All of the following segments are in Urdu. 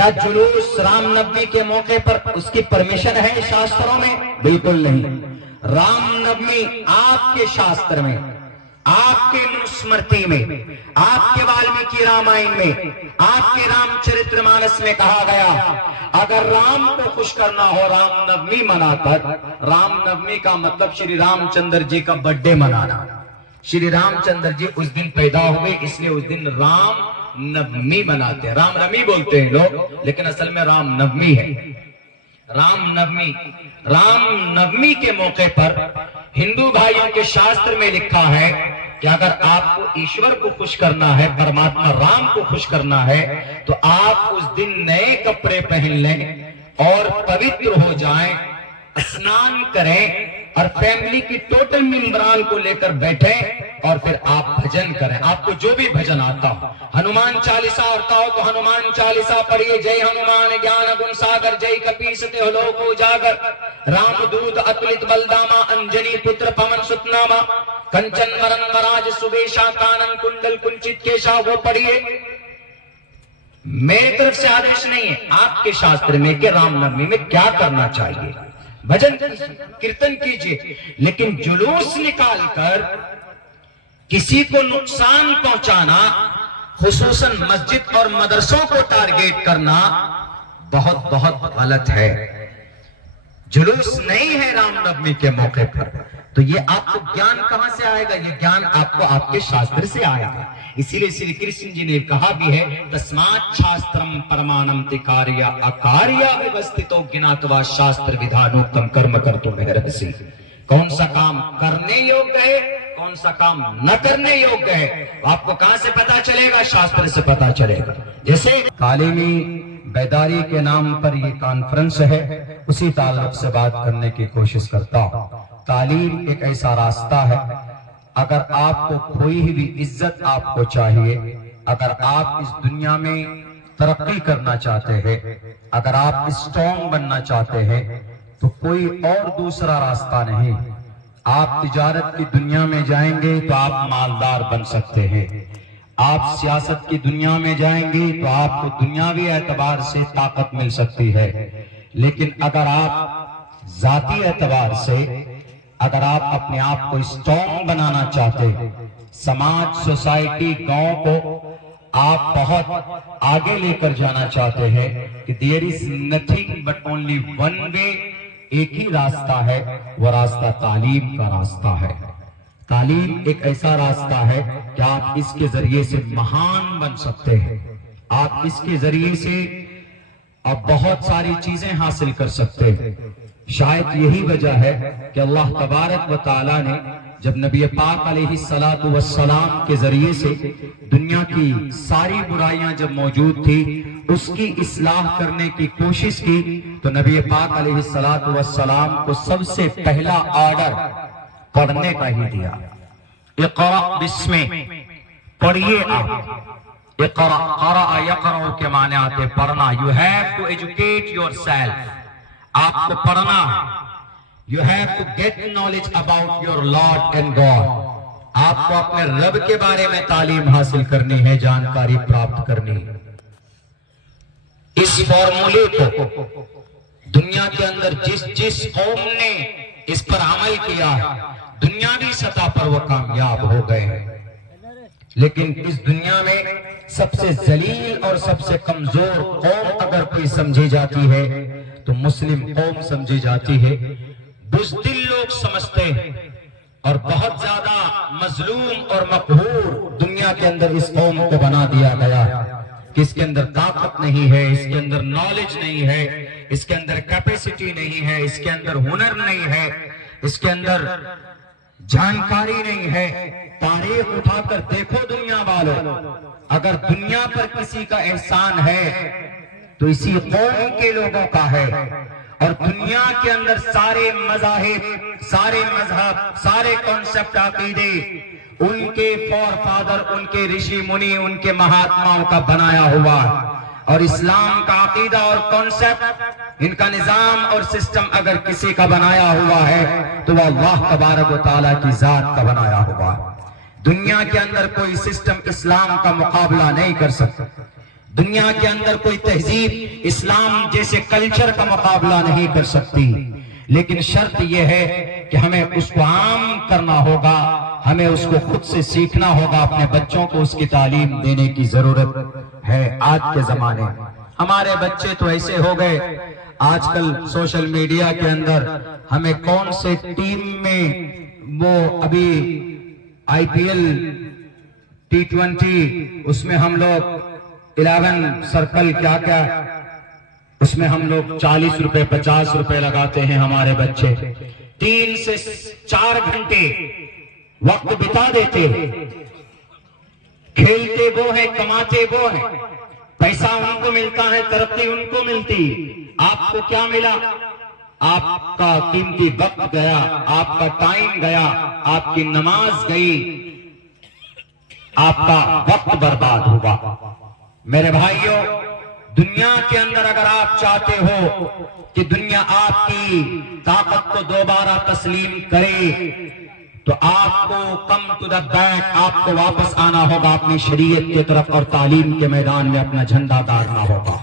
کیا جلوس رام نومی کے موقع پر اس کی پرمیشن ہے شاستروں میں؟ بالکل نہیں۔ رام نومی آپ کے شاستر میں، آپ کے منوسمرتی میں، آپ کے والمیکی رامائن میں، آپ کے رام چرتر مانس میں کہا گیا اگر رام کو خوش کرنا ہو رام نومی منا کر۔ رام نومی کا مطلب شری رام چندر جی کا برتھ ڈے منانا۔ شری رام چندر جی اس دن پیدا ہوئے، اس لیے اس دن رام نومی مناتے ہیں۔ رام نومی بولتے ہیں لوگ، لیکن اصل میں رام نومی ہے۔ رام نومی، رام نومی کے موقع پر ہندو بھائیوں کے شاستر میں لکھا ہے کہ اگر آپ کو ایشور کو خوش کرنا ہے، پرماتما رام کو خوش کرنا ہے، تو آپ اس دن نئے کپڑے پہن لیں اور پوتر ہو جائیں، اسنان کریں اور فیملی کی ٹوٹل ممبران کو لے کر بیٹھیں اور پھر آپ بھجن کریں۔ آپ کو جو بھی بھجن آتا ہو، ہنومان چالیسا آتا ہو تو ہنومان چالیسا پڑھیے، جے ہنومان گیان گن ساگر، جے کپیستے ہو لوک اجاگر، رام دود اتلت بلداما، انجنی پتر پون ست ناما، کنچن مرن مراج سبیشا، کانن کنڈل کنچت کیشا، وہ پڑھیے۔ میری طرف سے آدیش نہیں ہے، آپ کے شاستر میں کہ رام نومی میں کیا کرنا چاہیے، بھجن کیجیے، کیرتن کیجیے، لیکن جلوس نکال کر کسی کو نقصان پہنچانا، خصوصاً مسجد اور مدرسوں کو ٹارگیٹ کرنا بہت بہت غلط ہے۔ جلوس نہیں ہے رام نومی کے موقع پر، تو یہ آپ کو گیان کہاں سے آئے گا؟ یہ گیان آپ کو آپ کے شاستر سے آئے گا۔ اسی لیے سری کرشن جی نے کہا بھی ہے، تسمات شاسترم پرمانم تکاریہ اکاریہ ویوستھتو گناتوا شاستر ودھانوکتم کرم کرتو مہرہسی۔ کون سا کام کرنے یوگیہ ہے، کون سا کام نہ کرنے یوگیہ ہے، آپ کو کہاں سے پتا چلے گا؟ شاستر سے پتا چلے گا۔ جیسے تعلیمی بیداری کے نام پر یہ کانفرنس ہے، اسی تعلق سے بات کرنے کی کوشش کرتا ہوں۔ تعلیم ایک ایسا راستہ ہے، اگر آپ کو کوئی بھی عزت آپ کو چاہیے، اگر آپ اس دنیا میں ترقی کرنا چاہتے ہیں، اگر آپ اسٹرانگ بننا چاہتے ہیں، تو کوئی اور دوسرا راستہ نہیں۔ آپ تجارت کی دنیا میں جائیں گے تو آپ مالدار بن سکتے ہیں، آپ سیاست کی دنیا میں جائیں گے تو آپ کو دنیاوی اعتبار سے طاقت مل سکتی ہے، لیکن اگر آپ ذاتی اعتبار سے، اگر آپ اپنے آپ کو اسٹرانگ بنانا چاہتے ہیں، سماج، سوسائٹی، گاؤں کو آپ بہت آگے لے کر جانا چاہتے ہیں کہ there is nothing but only one way، ایک ہی راستہ ہے، وہ راستہ تعلیم کا راستہ ہے۔ تعلیم ایک ایسا راستہ ہے کہ آپ اس کے ذریعے سے مہان بن سکتے ہیں، آپ اس کے ذریعے سے اب بہت ساری چیزیں حاصل کر سکتے ہیں۔ شاید یہی وجہ ہے کہ اللہ تبارک و تعالیٰ نے جب نبی پاک علیہ السلام کے ذریعے سے دنیا کی ساری برائیاں جب موجود تھی، اس کی اصلاح کرنے کی کوشش کی، تو نبی پاک علیہ السلام کو سب سے پہلا آرڈر پڑھنے کا ہی دیا۔ اقرأ بسم، پڑھیے آپ۔ اقرأ، قرأ یقرأ کے معنی آتے پڑھنا۔ You have to educate yourself، آپ کو پڑھنا ہے۔ You have to get knowledge about your Lord and God، آپ کو اپنے رب کے بارے میں تعلیم حاصل کرنی ہے، جانکاری پراپت کرنی ہے۔ اس فارمولے کو دنیا کے اندر جس قوم نے اس پر عمل کیا، دنیاوی سطح پر وہ کامیاب ہو گئے ہیں، لیکن اس دنیا میں سب سے ذلیل اور سب سے کمزور قوم اگر کوئی سمجھی جاتی ہے تو مسلم قوم سمجھی جاتی ہے۔ بزدل لوگ سمجھتے ہیں، اور بہت زیادہ مظلوم اور مقہور دنیا کے اندر اس قوم کو بنا دیا گیا کہ اس کے اندر طاقت نہیں ہے، اس کے اندر نالج نہیں ہے، اس کے اندر کیپیسٹی نہیں ہے، اس کے اندر ہنر نہیں ہے، اس کے اندر جانکاری نہیں ہے۔ تاریخ اٹھا کر دیکھو دنیا والوں، اگر دنیا پر کسی کا احسان ہے تو اسی قوم کے لوگوں کا ہے، اور دنیا کے اندر سارے مذاہب، سارے مذہب، سارے کانسیپٹ عقیدے ان کے فور فادر، ان کے رشی منی، ان کے مہاتماؤں کا بنایا ہوا ہے، اور اسلام کا عقیدہ اور کانسیپٹ، ان کا نظام اور سسٹم اگر کسی کا بنایا ہوا ہے تو وہ اللہ تبارک و تعالیٰ کی ذات کا بنایا ہوا ہے۔ دنیا کے اندر کوئی سسٹم اسلام کا مقابلہ نہیں کر سکتا۔ دنیا کے اندر کوئی تہذیب اسلام جیسے کلچر کا مقابلہ نہیں کر سکتی، لیکن شرط یہ ہے کہ ہمیں اس کو عام کرنا ہوگا، ہمیں اس کو خود سے سیکھنا ہوگا، اپنے بچوں کو اس کی تعلیم دینے کی ضرورت ہے۔ آج کے زمانے ہمارے بچے تو ایسے ہو گئے، آج کل سوشل میڈیا کے اندر ہمیں کون سے ٹیم میں، وہ ابھی آئی پی ایل T20 اس میں ہم لوگ 11 سرکل کیا اس میں ہم لوگ 40 روپے 50 روپے لگاتے ہیں، ہمارے بچے 3 سے 4 گھنٹے وقت بتا دیتے ہیں، کھیلتے وہ ہیں، کماتے وہ ہیں، پیسہ ان کو ملتا ہے، ترقی ان کو ملتی۔ آپ کو کیا ملا؟ آپ کا قیمتی وقت گیا، آپ کا ٹائم گیا، آپ کی نماز گئی، آپ کا وقت برباد ہوگا۔ میرے بھائیوں، دنیا کے اندر اگر آپ چاہتے ہو کہ دنیا آپ کی طاقت کو دوبارہ تسلیم کرے تو آپ کو کم ٹو دا بیک، آپ کو واپس آنا ہوگا اپنی شریعت کی طرف، اور تعلیم کے میدان میں اپنا جھنڈا گاڑنا ہوگا۔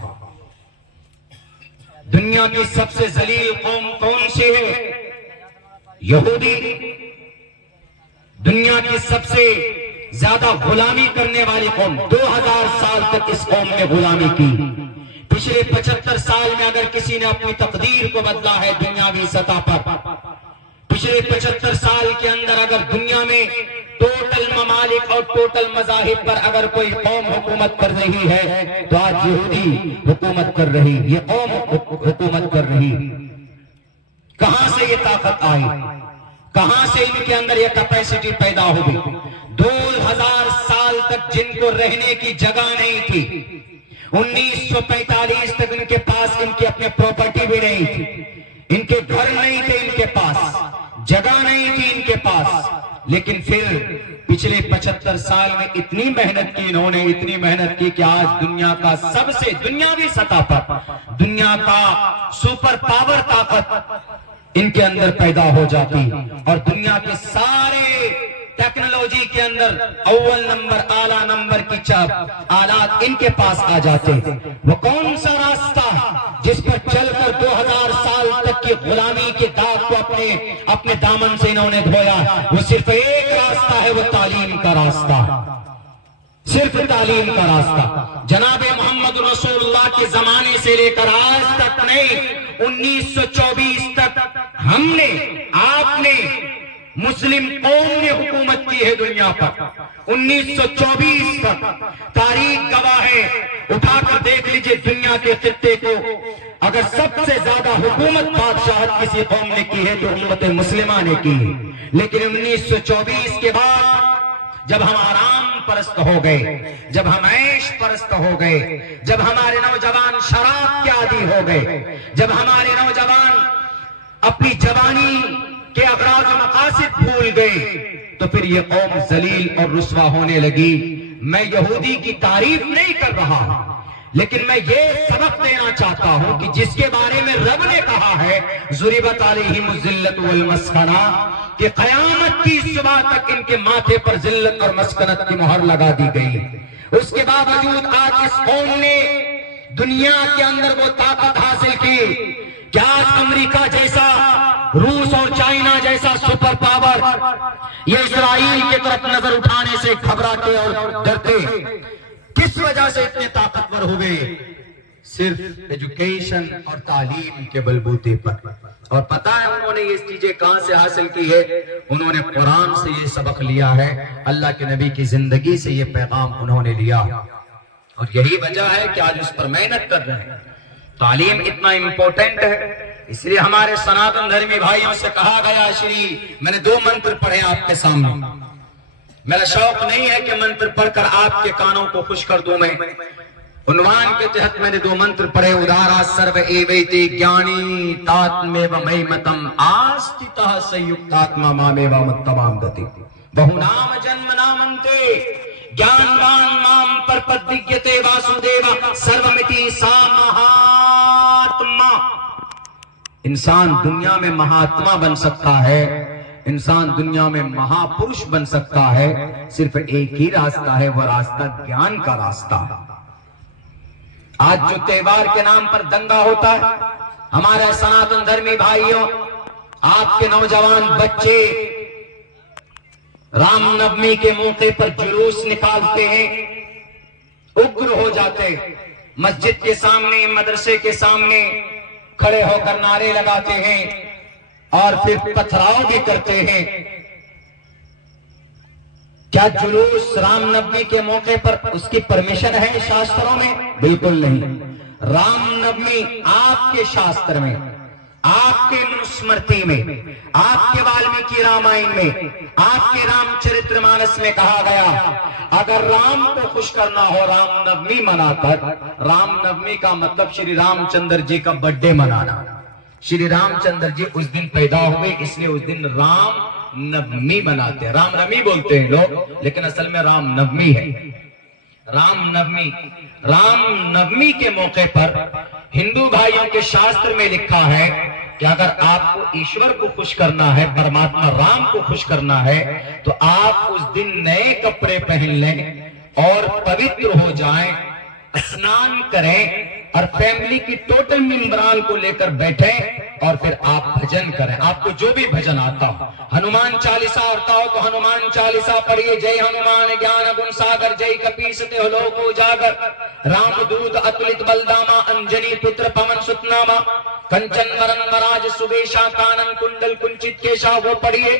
دنیا کی سب سے ذلیل قوم کون سی ہے؟ یہودی۔ دنیا کی سب سے زیادہ غلامی کرنے والی قوم، 2000 سال تک اس قوم نے غلامی کی۔ پچھلے 75 سال میں اگر کسی نے اپنی تقدیر کو بدلا ہے دنیاوی سطح پر، پچھلے 75 سال کے اندر اگر دنیا میں ٹوٹل ممالک اور ٹوٹل مذاہب پر اگر کوئی قوم حکومت کر رہی ہے تو آج یہودی حکومت کر رہی، یہ قوم حکومت کر رہی۔ کہاں سے یہ طاقت آئی؟ کہاں سے ان کے اندر یہ کیپیسٹی پیدا ہوئی؟ 2000 سال تک جن کو رہنے کی جگہ نہیں تھی، 1945 تک ان کے پاس ان کی اپنی پراپرٹی بھی نہیں تھی، ان کے گھر نہیں تھے، ان کے پاس جگہ نہیں تھی ان کے پاس، لیکن پھر پچھلے 75 سال میں اتنی محنت کی انہوں نے، اتنی محنت کی کہ آج دنیا کا سب سے دنیاوی سطح پر دنیا کا سپر پاور طاقت ان کے اندر پیدا ہو جاتی، اور دنیا کے سارے ٹیکنالوجی کے اندر اول نمبر، اعلیٰ نمبر کی آلات ان کے پاس آ جاتے ہیں۔ وہ کون سا راستہ جس پر چل کر 2000 سال تک کی غلامی کے داغ کو اپنے دامن سے انہوں نے دھویا؟ وہ صرف ایک راستہ ہے، وہ تعلیم کا راستہ، صرف تعلیم کا راستہ۔ جناب محمد رسول اللہ کے زمانے سے لے کر آج تک نہیں، 1924 تک ہم نے، آپ نے، مسلم قوم نے حکومت کی ہے دنیا پر۔ 1924 تک تاریخ گواہ ہے، اٹھا کر دیکھ لیجئے دنیا کے خطے کو، اگر سب سے زیادہ حکومت بادشاہت کسی قوم نے کی ہے تو امت مسلمہ نے کی ہے۔ لیکن 1924 کے بعد جب ہم آرام پرست ہو گئے، جب ہم عیش پرست ہو گئے، جب ہمارے نوجوان شراب کے عادی ہو گئے، جب ہمارے نوجوان اپنی جوانی کے اغراض و مقاصد بھول گئے، تو پھر یہ قوم ذلیل اور رسوا ہونے لگی۔ میں یہودی کی تعریف نہیں کر رہا، لیکن میں یہ سبق دینا چاہتا ہوں کہ جس کے بارے میں رب نے کہا ہے ضربت علیہم الذلۃ والمسکنہ، کہ قیامت کی صبح تک ان کے ماتھے پر ذلت اور مسکنت کی مہر لگا دی گئی۔ اس کے باوجود آج اس قوم نے دنیا کے اندر وہ طاقت حاصل کی کہ آج امریکہ جیسا، روس اور چائنا جیسا سپر پاور یہ اسرائیل کی طرف نظر اٹھانے سے گھبراتے اور ڈرتے۔ کس وجہ سے اتنے طاقتور ہوئے؟ صرف ایجوکیشن اور تعلیم کے بلبوتے پر۔ اور پتہ ہے انہوں نے یہ چیزیں کہاں سے حاصل کی ہے؟ انہوں نے قرآن سے یہ سبق لیا ہے، اللہ کے نبی کی زندگی سے یہ پیغام انہوں نے لیا، اور یہی وجہ ہے کہ آج اس پر محنت کر رہے ہیں۔ تعلیم اتنا امپورٹنٹ ہے، اس لیے ہمارے سناتن دھرمی بھائیوں سے کہا گیا، میں نے 2 منتر پڑھے آپ کے سامنے۔ میرا شوق نہیں ہے کہ منتر پڑھ کر آپ کے کانوں کو خوش کر دوں، میں عنوان کے تحت میں نے 2 منتر پڑھے، ادارا سرو ایویتی گیانی تاتمیو میمتم آستتہ سیکتاتما مامیو متمام گتی بہو نام جنم نامنتے گیانوان مام پرپدیتے واسودیوا سرومتی سا مہاتما۔ انسان دنیا میں مہاتما بن سکتا ہے، انسان دنیا میں مہا پروش بن سکتا ہے، صرف ایک ہی راستہ ہے، وہ راستہ گیان کا راستہ ہے۔ آج جو تہوار کے نام پر دنگا ہوتا ہے، ہمارے سناتن دھرمی بھائیوں، آپ کے نوجوان بچے رام نومی کے موقع پر جلوس نکالتے ہیں، اگر ہو جاتے، مسجد کے سامنے، مدرسے کے سامنے کھڑے ہو کر نعرے لگاتے ہیں اور پھر پتھراؤ بھی کرتے ہیں۔ کیا جلوس رام نومی کے موقع پر اس کی پرمیشن ہے شاستروں میں؟ بالکل نہیں۔ رام نومی آپ کے شاستر میں، آپ کے منسمرتی میں، آپ کے والمیکی رامائن میں، آپ کے رام چرتر مانس میں کہا گیا اگر رام کو خوش کرنا ہو رام نومی منا کر، رام نومی کا مطلب شری رام چندر جی کا برتھ ڈے منانا۔ شری رام چندر جی اس دن پیدا ہوئے، اس لیے اس دن رام نومی مناتے ہیں۔ رام نومی بولتے ہیں لوگ، لیکن اصل میں رام نومی ہے۔ رام نومی کے موقع پر ہندو بھائیوں کے شاستر میں لکھا ہے کہ اگر آپ کو ایشور کو خوش کرنا ہے، پرماتما رام کو خوش کرنا ہے، تو آپ اس دن نئے کپڑے پہن لیں اور پوتر ہو جائیں، اسنان کریں اور فیملی کی ٹوٹل ممبران کو لے کر بیٹھیں اور پھر آپ بھجن کریں۔ آپ کو جو بھی بھجن آتا ہو، ہنومان چالیسا آتا ہو تو ہنومان چالیسا پڑھیے، جے ہنومان گیان گن ساگر، جے کپیستے ہو لوک اجاگر، رام دود اتلت بلداما، انجنی پتر پون ست ناما، کنچن ورن وراج سبیشا، کانن کنڈل کنچت کیشا، وہ پڑھیے۔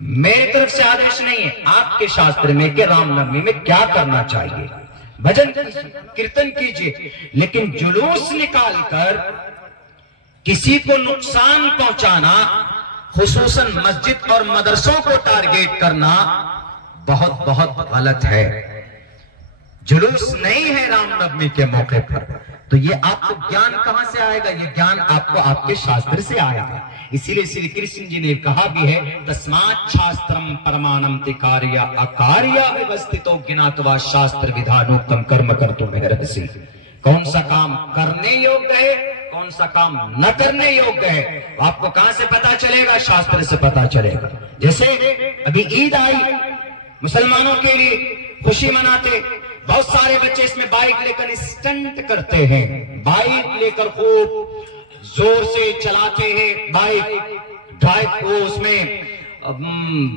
میری طرف سے آدیش نہیں ہے، آپ کے شاستر میں کہ رام نومی میں کیا کرنا چاہیے، بھجن کیجیے، کیرتن کیجیے، لیکن جلوس نکال کر کسی کو نقصان پہنچانا، خصوصاً مسجد اور مدرسوں کو ٹارگیٹ کرنا بہت بہت غلط ہے۔ جلوس نہیں ہے رام نومی کے موقع پر، تو یہ آپ کو گیان کہاں سے آئے گا؟ یہ گیان آپ کو آپ کے شاستر سے آئے گا۔ اسی لیے سری کرشن جی نے کہا بھی ہے، تسمات شاسترم پرمانم تکاریہ اکاریہ ویوستھتو گناتوا شاستر ودھانوکتم کرم کرتو مہرہسی۔ کون سا کام کرنے یوگیہ ہے، کون سا کام نہ کرنے یوگیہ ہے، آپ کو کہاں سے پتا چلے گا؟ شاستر سے پتا چلے گا۔ جیسے ابھی عید آئی، مسلمانوں کے لیے خوشی مناتے، بہت سارے بچے اس میں بائک لے کر اسٹنٹ کرتے ہیں، بائک لے کر خوب زور سے چلاتے ہیں، بائک ڈرائیو کو، اس میں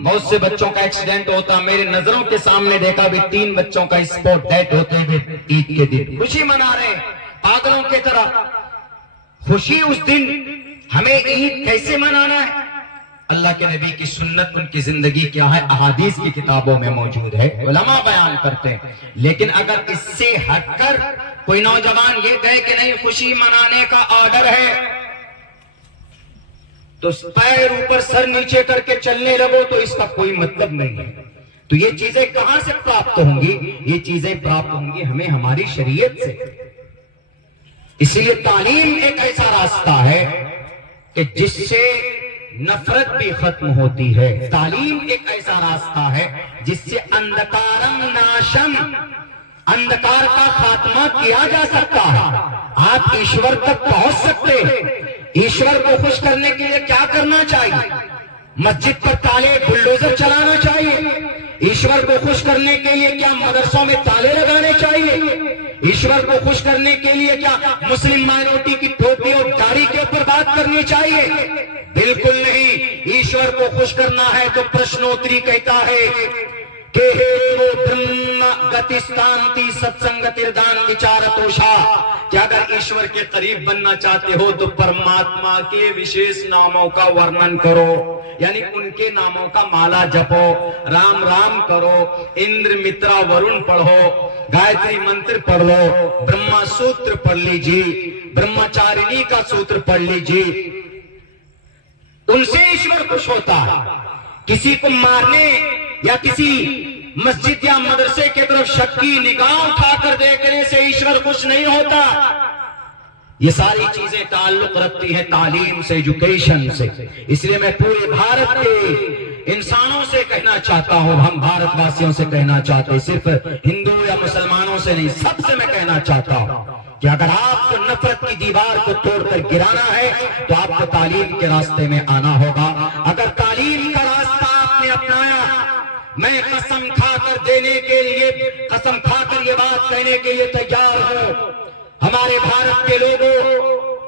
بہت سے بچوں کا ایکسیڈنٹ ہوتا۔ میرے نظروں کے سامنے دیکھا بھی 3 بچوں کا اسپورٹ ڈیتھ ہوتے ہوئے عید کے دن۔ خوشی منا رہے ہیں پاگلوں کی طرح۔ خوشی اس دن، ہمیں عید کیسے منانا ہے؟ اللہ کے نبی کی سنت، ان کی زندگی کیا ہے، احادیث کی کتابوں میں موجود ہے، علماء بیان کرتے ہیں۔ لیکن اگر اس سے ہٹ کر کوئی نوجوان یہ کہے کہ نہیں خوشی منانے کا آرڈر ہے، تو پیر اوپر سر نیچے کر کے چلنے لگو تو اس کا کوئی مطلب نہیں ہے۔ تو یہ چیزیں کہاں سے پراپت ہوں گی؟ یہ چیزیں پراپت ہوں گی ہمیں ہماری شریعت سے۔ اسی لیے تعلیم ایک ایسا راستہ ہے کہ جس سے نفرت بھی ختم ہوتی ہے۔ تعلیم ایک ایسا راستہ ہے جس سے اندھکارم ناشم، اندھکار کا خاتمہ کیا جا سکتا ہے۔ آپ ایشور تک پہنچ سکتے ہیں۔ ایشور کو خوش کرنے کے لیے کیا کرنا چاہیے؟ مسجد پر تالے بلڈوزر چلانا چاہیے؟ ایشور کو خوش کرنے کے لیے کیا مدرسوں میں تالے لگانے چاہیے؟ ایشور کو خوش کرنے کے لیے کیا مسلم مائنورٹی کی ٹوپی اور داڑھی کے اوپر بات کرنی چاہیے؟ بالکل نہیں۔ ایشور کو خوش کرنا ہے تو پرشنوتری کہتا ہے کہ گتستانتی ستسنگتردان وچارتوشا، کہ اگر ایشور کے قریب بننا چاہتے ہو تو پرماتما کے وشیش ناموں کا ورنن کرو، یعنی ان کے ناموں کا مالا جپو، رام رام کرو، اندر مترا ورن پڑھو، گایتری منتر پڑھ لو، برہما سوتر پڑھ لیجیے، برہمچارینی کا سوتر پڑھ لیجیے۔ ان سے ایشور خوش ہوتا ہے۔ کسی کو مارنے یا کسی مسجد یا مدرسے کے طرف شک کی نگاہ اٹھا کر دیکھنے سے ایشور خوش نہیں ہوتا۔ یہ ساری چیزیں تعلق رکھتی ہیں تعلیم سے، ایجوکیشن سے۔ اس لیے میں پورے بھارت کے انسانوں سے کہنا چاہتا ہوں، ہم بھارت واسیوں سے کہنا چاہتے ہیں، صرف ہندو یا مسلمانوں سے نہیں، سب سے میں کہنا چاہتا ہوں کہ اگر آپ کو نفرت کی دیوار کو توڑ کر گرانا ہے تو آپ کو تعلیم کے راستے میں آنا ہوگا۔ اگر تعلیم کا راستہ آپ نے اپنایا، میں قسم کھا کر دینے کے لیے، قسم کھا کر یہ بات بات کہنے کے لیے تیار ہوں. ہمارے بھارت کے لوگوں،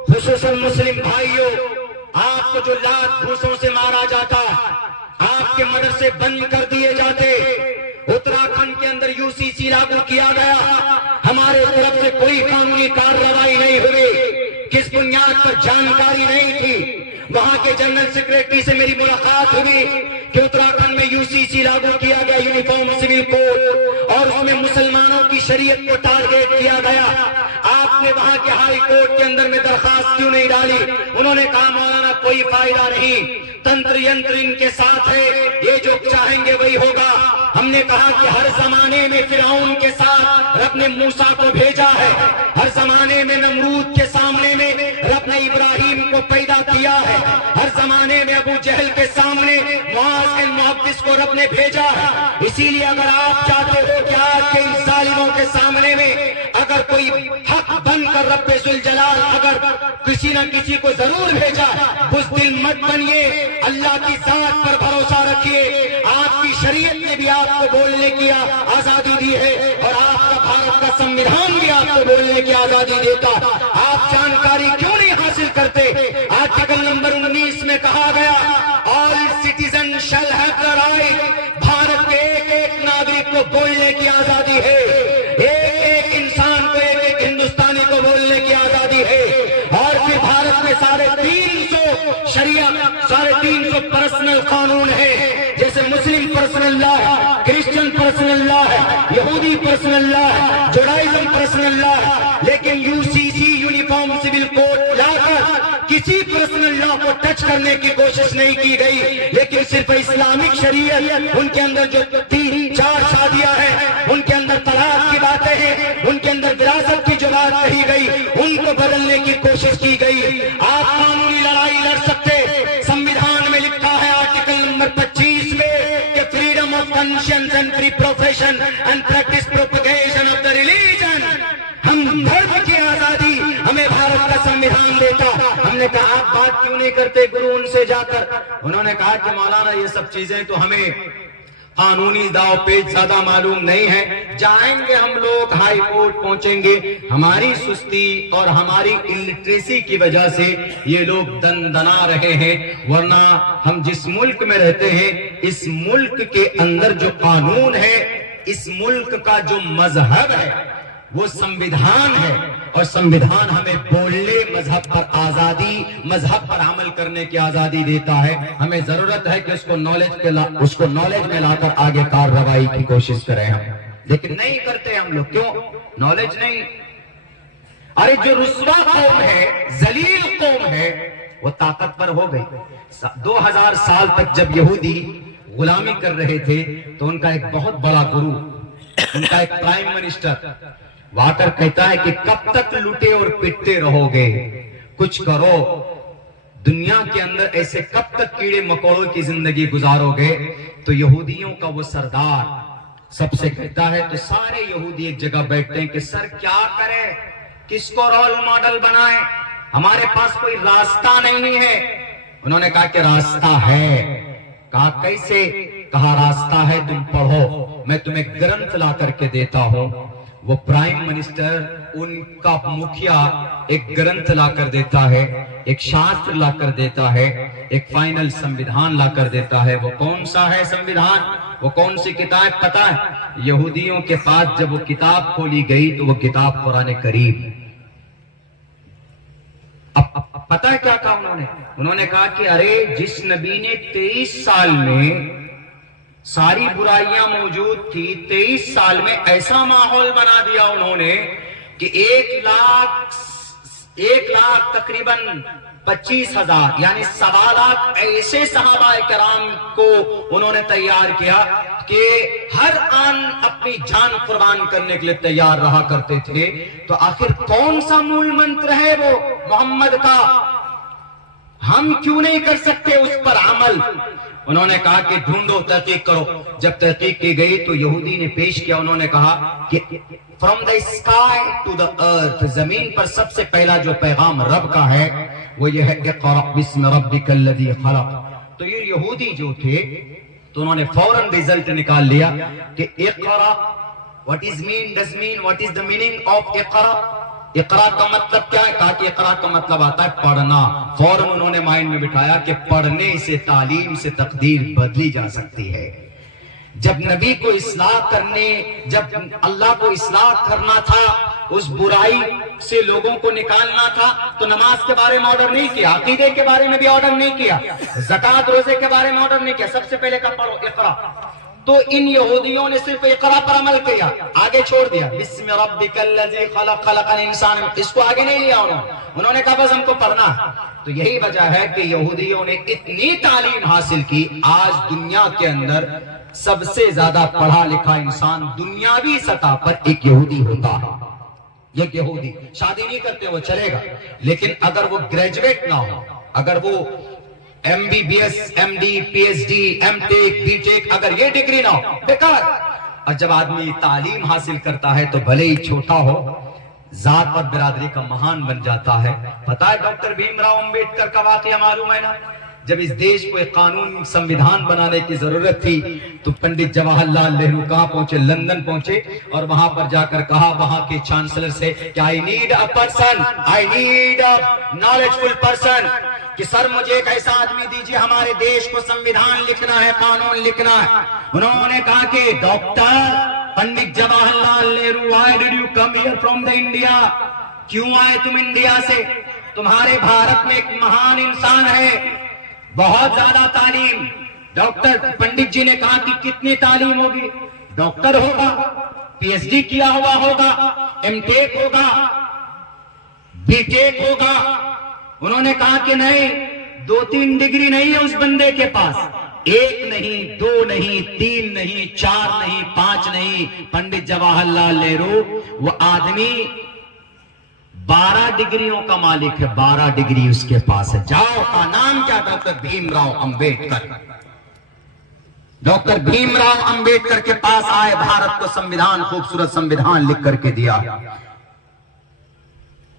خصوصاً مسلم بھائیوں، آپ کو جو لات گھوسوں سے مارا جاتا، آپ کے مدرسے بند کر دیے جاتے، اتراکھنڈ کے اندر یو سی سی لاگو کیا گیا، ہمارے طرف سے کوئی قانونی کارروائی نہیں ہوئی. کس بنیاد پر؟ جانکاری نہیں تھی. وہاں کے جنرل سیکریٹری سے میری ملاقات ہوئی کہ اتراکھنڈ میں یو سی سی لاگو کیا گیا، یونیفارم سول کوڈ، اور اس میں مسلمانوں کی شریعت کو ٹارگیٹ کیا گیا. آپ نے وہاں کے ہائی کورٹ کے اندر میں درخواست کیوں نہیں ڈالی؟ انہوں نے کہا مولانا کوئی فائدہ نہیں، تنتر ینتر ان کے ساتھ ہے، یہ جو چاہیں گے وہی ہوگا. ہم نے کہا کہ ہر زمانے میں فرعون کے ساتھ رب نے موسیٰ کو بھیجا ہے، ہر زمانے میں نمرود کے سامنے میں رب نے ابراہیم کو پیدا کیا ہے، ہر زمانے میں ابو جہل کے سامنے معاذ بن محدث کو رب نے بھیجا ہے. اسی لیے اگر آپ چاہتے ہو کہ آج کے ان ظالموں کے سامنے میں اگر کوئی حق بن کر رب ذوالجلال اگر کسی نہ کسی کو ضرور بھیجا، بزدل مت بنیے، اللہ کی ذات پر بھروسہ رکھیے. آپ کی شریعت نے بھی آپ کو بولنے کی آزادی دی ہے، اور آپ کا بھارت کا سنویدھان بھی آپ کو بولنے کی آزادی دیتا. آپ جانکاری کیوں نہیں حاصل کرتے؟ آرٹیکل نمبر 19 میں کہا گیا all citizen shall have the right, Bharat کے ایک ایک ناگرک کو بولنے کی آزادی ہے، ایک ایک انسان کو، ایک ایک ہندوستانی کو بولنے کی آزادی ہے. اور پھر بھارت میں 350 شریعت، 350 پرسنل قانون ہے، جیسے مسلم پرسنل لا ہے، کرسچن پرسنل لا ہے، یہودی پرسنل لا ہے، جوڈائزم پرسنل لا ہے. لیکن U C C uniform civil code لا کر کسی پرسنل لا کو ٹچ کرنے کی کوشش نہیں کی گئی، لیکن صرف اسلامک شریعت، ان کے اندر جو 3-4 شادیاں ہیں، ان کے اندر طلاق کی باتیں ہیں، ان کے اندر وراثت کی جو بات کہی گئی، ان کو بدلنے کی کوشش کی گئی. آپ قانونی لڑائی لڑ سکتے. سنویدھان میں لکھا ہے آرٹیکل نمبر 25 میں کہ freedom of conscience and free profession and practice propagation of the religion. ہم دھرم کی آزادی ہمیں بھارت کا سنویدھان دیتا. ہم نے کہا آپ بات کیوں نہیں کرتے گرو ان سے جا کر؟ انہوں نے کہا کہ مولانا یہ سب چیزیں تو ہمیں قانونی داؤ پیچ زیادہ معلوم نہیں ہے، جائیں گے ہم لوگ ہائی کورٹ پہنچیں گے. ہماری سستی اور ہماری الٹریسی کی وجہ سے یہ لوگ دنا رہے ہیں، ورنہ ہم جس ملک میں رہتے ہیں، اس ملک کے اندر جو قانون ہے، اس ملک کا جو مذہب ہے وہ سنویدھان ہے، اور سنویدھان ہمیں بولنے، مذہب پر آزادی، مذہب پر عمل کرنے کی آزادی دیتا ہے. ہمیں ضرورت ہے کہ اس کو نالج میں لا کر آگے کارروائی کی کوشش کریں ہم، لیکن نہیں کرتے ہم لوگ. کیوں؟ نالج نہیں. ارے جو رسوا قوم ہے، ذلیل قوم ہے، وہ طاقتور ہو گئی. 2000 سال تک جب یہودی غلامی کر رہے تھے تو ان کا ایک بہت بڑا گرو، ان کا ایک پرائم منسٹر وہاں کر کہتا ہے کہ کب تک لوٹے اور پٹتے رہو گے، کچھ کرو. دنیا کے اندر ایسے کب تک کیڑے مکوڑوں کی زندگی گزارو گے؟ تو یہودیوں کا وہ سردار سب سے کہتا ہے، تو سارے یہودی ایک جگہ بیٹھتے ہیں کہ سر کیا کریں، کس کو رول ماڈل بنائیں، ہمارے پاس کوئی راستہ نہیں ہے. انہوں نے کہا کہ راستہ ہے. کہا کیسے؟ کہا راستہ ہے تم پڑھو، میں تمہیں گرنتھ لا کر کے دیتا ہوں. وہ پرائم منسٹر، ان کا مکھیا ایک گرنتھ لا کر دیتا ہے، ایک شاستر لا کر دیتا ہے، ایک فائنل سنویدھان لا کر دیتا ہے. وہ کون سا ہے سنویدھان؟ وہ کون سی کتاب پتہ ہے؟ یہودیوں کے پاس جب وہ کتاب کھولی گئی تو وہ کتاب قرآن کریم. اب پتہ ہے کیا کہا انہوں نے کہا کہ ارے جس نبی نے 23 سال میں ساری برائیاں موجود تھی، 23 سال میں ایسا ماحول بنا دیا انہوں نے کہ 1 لاکھ تقریباً 25,000 یعنی 1.25 لاکھ ایسے صحابہ کرام کو انہوں نے تیار کیا کہ ہر آن اپنی جان قربان کرنے کے لیے تیار رہا کرتے تھے. تو آخر کون سا مول منتر ہے وہ محمد کا؟ ہم کیوں نہیں کر سکتے اس پر عمل؟ انہوں نے کہا کہ ڈھونڈو، تحقیق کرو. جب تحقیق کی گئی تو یہودی نے پیش کیا، انہوں نے کہا کہ from the sky to the earth, زمین پر سب سے پہلا جو پیغام رب کا ہے وہ یہ ہے اقرأ بسم ربک الذی خلق. تو یہ یہودی جو تھے تو انہوں نے فوراً ریزلٹ نکال لیا کہ اقرأ What is mean, does mean, what is the meaning of اقرا؟ اقرا کا مطلب کیا ہے؟ کہا کہ اقرا کا مطلب آتا ہے پڑھنا. فوراً انہوں نے مائنڈ میں بٹھایا کہ پڑھنے سے تعلیم سے تقدیر بدلی جا سکتی ہے. جب نبی کو اصلاح کرنے، جب اللہ کو اصلاح کرنا تھا، اس برائی سے لوگوں کو نکالنا تھا، تو نماز کے بارے میں آرڈر نہیں کیا، عقیدے کے بارے میں بھی آرڈر نہیں کیا، زکوٰۃ روزے کے بارے میں آرڈر نہیں کیا. سب سے پہلے کب پڑھو؟ اقرا. تو ان یہودیوں نے صرف اقرا پر عمل کیا، آگے چھوڑ دیا بسم ربک الذی خلق خلق الانسان، اس کو آگے نہیں لیا انہوں نے کہا بس ہم کو پڑھنا. تو یہی وجہ ہے کہ یہودیوں نے اتنی تعلیم حاصل کی، آج دنیا کے اندر سب سے زیادہ پڑھا لکھا انسان دنیاوی سطح پر ایک یہودی ہوتا ہے. ایک یہودی شادی نہیں کرتے وہ چلے گا، لیکن اگر وہ گریجویٹ نہ ہو، اگر وہ M B B S, M D, P H D, M tech, B tech, اگر یہ ڈگری نہ ہو، بیکار. اور جب آدمی تعلیم حاصل کرتا ہے تو بھلے ہی چھوٹا ہو، ذات اور برادری کا مہان بن جاتا ہے. پتا ہے ڈاکٹر بھیم راؤ امبیڈکر کا واقعہ معلوم ہے نا؟ جب اس دیش کو ایک قانون سمویدھان بنانے کی ضرورت تھی تو پنڈت جواہر لال نہرو کہاں پہنچے؟ لندن پہنچے، اور وہاں پر جا کر کہا وہاں کے چانسلر سے کہ I need a person, I need a knowledgeful person، کہ سر مجھے ایک ایسا آدمی دیجیے، ہمارے دیش کو سمویدھان لکھنا ہے، قانون لکھنا ہے. انہوں نے کہا کہ doctor Pandit Jawahar Lal Nehru why did you come here from the India؟ کیوں آئے تم انڈیا سے؟ تمہارے بھارت میں ایک مہان انسان ہے، بہت زیادہ تعلیم. ڈاکٹر پنڈت جی نے کہا کہ کتنی تعلیم ہوگی؟ ڈاکٹر ہوگا، پی ایچ ڈی کیا ہوا ہوگا، ایم ٹیک ہوگا، بی ٹیک ہوگا. انہوں نے کہا کہ نہیں، 2-3 ڈگری نہیں ہے اس بندے کے پاس، 1 نہیں، 2 نہیں، 3 نہیں، 4 نہیں، 5 نہیں. پنڈت جواہر لال نہرو وہ آدمی 12 ڈگریوں کا مالک ہے، 12 ڈگری اس کے پاس ہے. جاؤ، کا نام کیا؟ ڈاکٹر بھیم راؤ امبیڈکر. ڈاکٹر بھیم راؤ امبیڈکر کے پاس آئے، بھارت کو سمویدھان، خوبصورت سمویدھان لکھ کر کے دیا.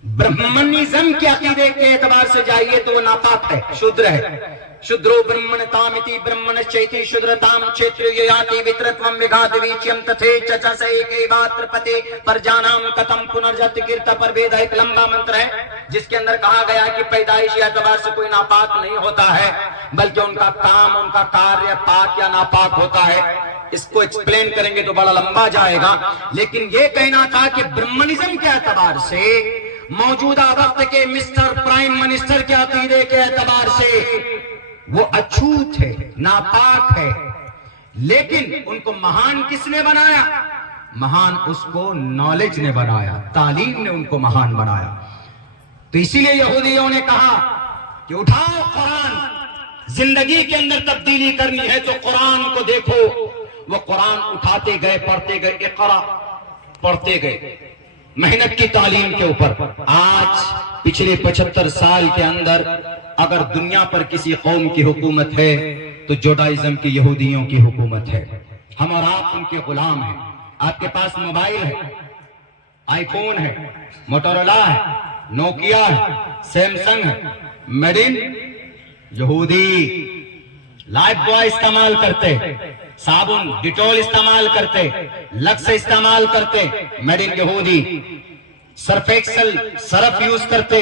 برہمنزم کے عقیدے کے اعتبار سے جائیے تو وہ ناپاک ہے، شودر ہے. شودرو برہمنتامتی برہمنشچیتی شودرتام چھیتریاتی وترتوم وگھاتویچیم تتھے چچس ایکیوات ترپتے پرجانام کتم پنرجت کیرت پروید. ایک لمبا منتر ہے جس کے اندر کہا گیا کہ پیدائشی اعتبار سے کوئی ناپاک نہیں ہوتا ہے، بلکہ ان کا کام، ان کا کاریہ پاک یا ناپاک ہوتا ہے. اس کو ایکسپلین کریں گے تو بڑا لمبا جائے گا، لیکن یہ کہنا تھا کہ برہمنزم کے اعتبار سے، موجودہ وقت کے مسٹر پرائم منسٹر کے عقیدے کے اعتبار سے وہ اچھوت ہے، ناپاک ہے. لیکن ان کو مہان کس نے بنایا؟ مہان اس کو نالج نے بنایا، تعلیم نے ان کو مہان بنایا. تو اسی لیے یہودیوں نے کہا کہ اٹھاؤ قرآن، زندگی کے اندر تبدیلی کرنی ہے تو قرآن کو دیکھو. وہ قرآن اٹھاتے گئے، پڑھتے گئے، اقرا پڑھتے گئے، محنت کی تعلیم کے اوپر. آج پچھلے 75 سال کے اندر اگر دنیا پر کسی قوم کی حکومت ہے تو جوڈائزم کی، یہودیوں کی حکومت ہے. ہم اور آپ ان کے غلام ہیں. آپ کے پاس موبائل ہے، آئی فون ہے، موٹورولا ہے، نوکیا ہے، سیمسنگ ہے، میڈ ان یہودی. لائف بوائے استعمال کرتے، صابن ڈیٹول استعمال کرتے، لکس استعمال کرتے، میڈ ان یہودی. سرف ایکسل سرف یوز کرتے،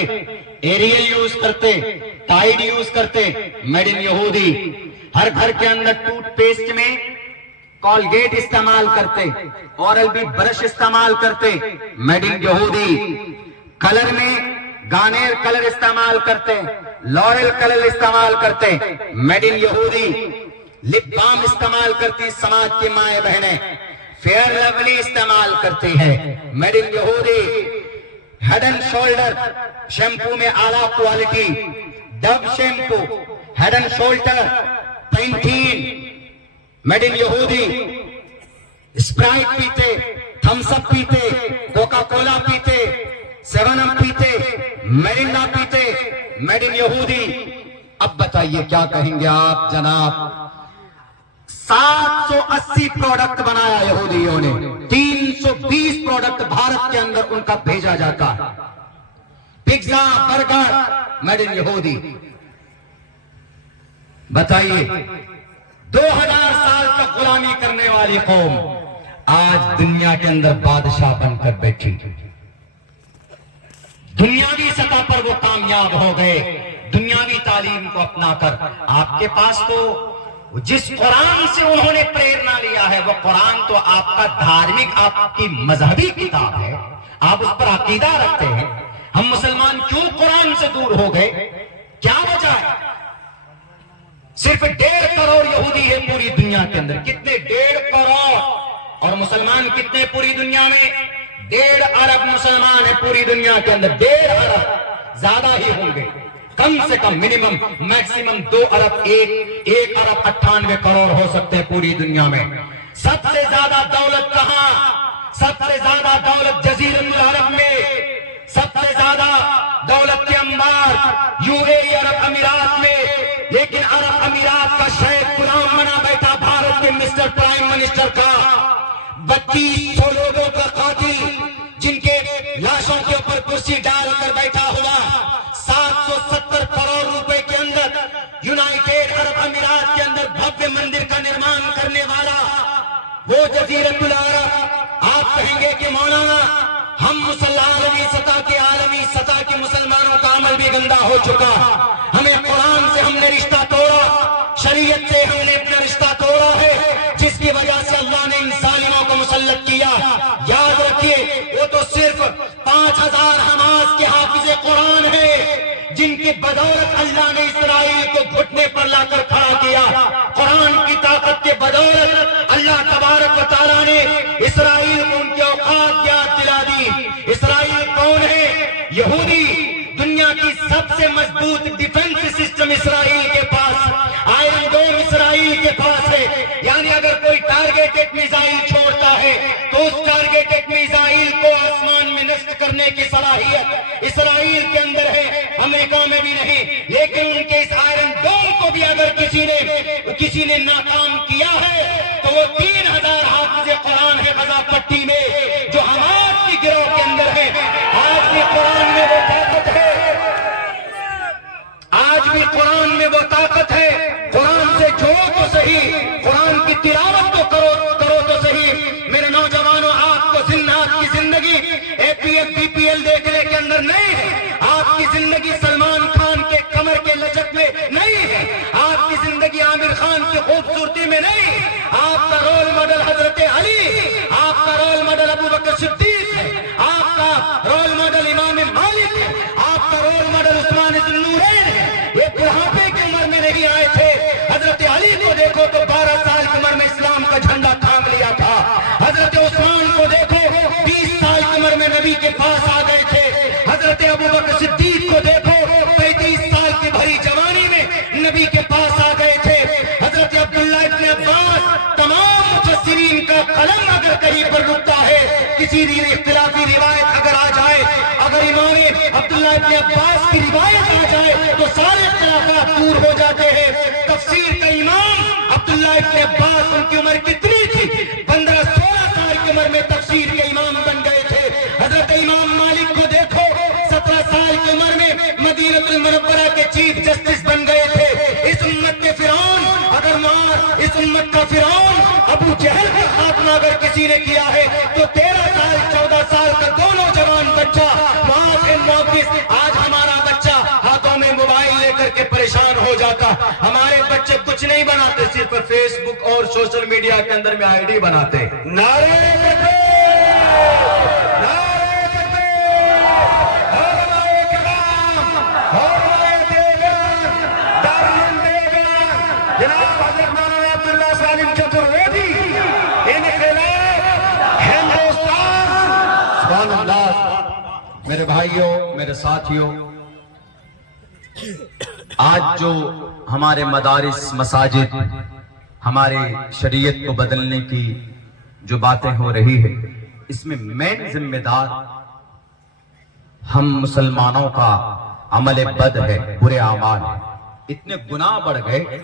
ایریل یوز کرتے، ٹائیڈ یوز کرتے، میڈ ان یہودی. ہر گھر کے اندر ٹوتھ پیسٹ میں کولگیٹ استعمال کرتے، اورل بی برش استعمال کرتے، میڈ ان یہودی. کلر میں گانیر کلر استعمال کرتے، لورل کلر استعمال کرتے، میڈ ان یہودی. لپ بام استعمال کرتی سماج کی مائیں بہنیں، فیئر لولی استعمال کرتی ہے، میڈ ان یہودی. ہیڈ اینڈ شولڈر شیمپو میں اعلیٰ quality, Dove shampoo, head and shoulder, Pantene, made in یہودی. اسپرائٹ پیتے، تھمس اپ پیتے، کوکا کولا پیتے، 7 اپ پیتے، میرینڈا پیتے، میڈ ان یہودی. اب بتائیے کیا کہیں گے آپ جناب؟ 780 پروڈکٹ بنایا یہودیوں نے، 320 پروڈکٹ بھارت کے اندر ان کا بھیجا جاتا ہے. پیزا، برگر، میڈ ان یہودی. بتائیے 2000 سال تک غلامی کرنے والی قوم آج دنیا کے اندر بادشاہ بن کر بیٹھی، دنیاوی سطح پر وہ کامیاب ہو گئے، دنیاوی تعلیم کو اپنا کر۔ آپ کے پاس تو جس قرآن سے انہوں نے پریرنا لیا ہے، وہ قرآن تو آپ کا دھارمک، آپ کی مذہبی کتاب ہے، آپ اس پر عقیدہ رکھتے ہیں۔ ہم مسلمان کیوں قرآن سے دور ہو گئے؟ کیا وجہ ہے؟ صرف 1.5 کروڑ یہودی ہے پوری دنیا کے اندر۔ کتنے؟ 1.5 کروڑ۔ اور مسلمان کتنے پوری دنیا میں؟ 1.5 ارب مسلمان ہیں پوری دنیا کے اندر۔ 1.5 ارب، زیادہ ہی ہوں گے، کم سے کم منیمم میکسیمم 2 ارب، 1 ارب 98 کروڑ ہو سکتے ہیں پوری دنیا میں۔ سب سے زیادہ دولت کہاں؟ سب سے زیادہ دولت جزیرۃ العرب میں، سب سے زیادہ دولت کے انبار UAE عرب امارات میں۔ لیکن عرب امارات کا شیخ غلام بنا بیٹھا بھارت کے مسٹر پرائم منسٹر کا، 3200 لوگوں کا قاتل، جن کے لاشوں کے اوپر کرسی ڈال کر بیٹھا ہوا، 770 کروڑ روپے کے اندر یونائیٹڈ عرب امارات کے اندر بھویہ مندر کا نرمان کرنے والا وہ جزیرۃ العرب۔ آپ کہیں گے کہ مولانا ہم عالمی سطح کے مسلمانوں کا عمل بھی گندا ہو چکا، ہمیں قرآن سے ہم نے رشتہ توڑا، شریعت سے ہم نے اپنا رشتہ توڑا ہے، جس کی وجہ سے اللہ نے ان ظالموں کو مسلط کیا۔ یاد رکھیے، وہ تو صرف 5000 حماس کے حافظ قرآن ہیں، جن کی بدولت اللہ نے اسرائیل کو گھٹنے پر لا کر کھڑا کیا۔ قرآن کی طاقت کے بدولت اللہ تبارک و تعالیٰ نے اسرائیل کو ان کے اوقات یاد دلا دی۔ اسرائیل کون ہے؟ یہودی۔ دنیا کی سب سے مضبوط ڈیفنس سسٹم اسرائیل کے پاس، آئرن ڈوم اسرائیل کے پاس ہے۔ یعنی اگر کوئی ٹارگیٹڈ میزائل چھوڑتا ہے تو اس ٹارگیٹڈ میزائل کو آسمان میں نشٹ کرنے کی صلاحیت اسرائیل کے اندر ہے، امریکہ میں بھی نہیں۔ لیکن ان کے اس آئرن ڈوم کو بھی اگر کسی نے ناکام کیا ہے تو وہ 3000 حافظ قرآن ہے غزہ پٹی میں، جو حماس کی گروہ کے اندر ہے۔ آج بھی قرآن میں وہ طاقت ہے، آج بھی قرآن میں وہ طاقت ہے۔ قرآن سے جوڑو تو صحیح، قرآن کی تلاوت تو کرو تو صحیح۔ میرے نوجوانوں، آپ کو آپ کی زندگی APL BPL دیکھنے کے اندر نہیں ہے، آپ کی زندگی سلمان خان کے کمر کے لچک میں نہیں ہے، آپ کی زندگی عامر خان کی خوبصورتی میں نہیں ہے۔ آپ کا رول ماڈل حضرت علی، آپ کا رول ماڈل ابو بکر صدیق ہے، آپ کا رول ماڈل امام مالک ہے، آپ کا رول ماڈل عثمان ذو النورین ہے۔ یہ بڑھاپے کی عمر میں نہیں آئے تھے۔ حضرت علی کو دیکھو تو 12 سال کی عمر میں اسلام کا جھنڈا تھام لیا تھا۔ حضرت عثمان کو دیکھو 20 سال کی عمر میں نبی کے پاس آ گئے تھے۔ حضرت ابو بکر صدیق کو دیکھو 35 سال کی بھری جوانی میں نبی کے پاس آ گئے تھے۔ حضرت عبداللہ ابن عباس، تمام مفسرین کا قلم اگر کہیں پر رکتا ہے، کسی اختلافی روایت اگر آ جائے، اگر امام عبداللہ ابن عباس کی روایت آ جائے تو سارے اختلافات دور ہو جاتے ہیں۔ تفسیر کا امام عبداللہ ابن عباس، ان کی عمر کتنی تھی؟ 15-16 سال کی عمر میں تفسیر کے امام بن گئے تھے۔ حضرت امام مالک کو دیکھو 17 سال کی عمر میں مدینہ المنورہ کے چیف جسٹس بن گئے تھے۔ اس امت کے فرعون اس امت کا فرعون ابو جہل کا خاتمہ اگر کسی نے کیا ہے تو 13 سال 14 سال کا دونوں جوان بچہ معاذ بن معوذ۔ آج ہمارا بچہ ہاتھوں میں موبائل لے کر کے پریشان ہو جاتا۔ ہمارے بچے کچھ نہیں بناتے، صرف فیس بک اور سوشل میڈیا کے اندر میں ID بناتے۔ نعرے تکبیر! میرے بھائیوں، میرے ساتھیوں، آج جو ہمارے مدارس، مساجد، ہمارے شریعت کو بدلنے کی جو باتیں ہو رہی ہے، اس میں مین ذمہ دار ہم مسلمانوں کا عمل بد ہے، برے اعمال ہے۔ اتنے گناہ بڑھ گئے،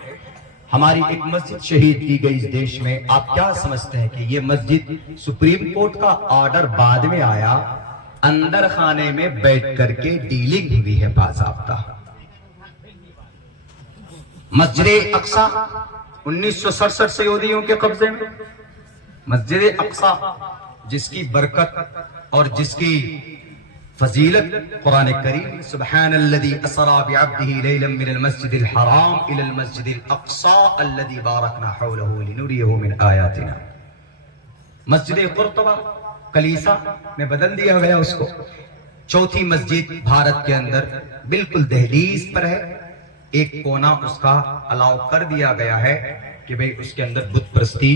ہماری ایک مسجد شہید کی گئی اس دیش میں۔ آپ کیا سمجھتے ہیں کہ یہ مسجد سپریم کورٹ کا آرڈر بعد میں آیا، اندر خانے میں بیٹھ کر کے ڈیلنگ ہوئی ہے باضابطہ۔ مسجد اقصی 1967 سے یہودیوں کے قبضے میں، مسجد اقصی جس کی برکت اور جس کی فضیلت قرآن کریم سبحان الذی اسری بعبدہ لیلا من المسجد الحرام الى المسجد الاقصی الذی بارکنا حولہ لنریہ من آیاتنا. مسجد قرطبہ کلیسا میں بدل دیا گیا اس کو. چوتھی مسجد بھارت کے اندر بالکل دہلیز پر ہے. ایک کونا اس کا الاؤ کر دیا گیا ہے کہ بھئی اس کے اندر بت پرستی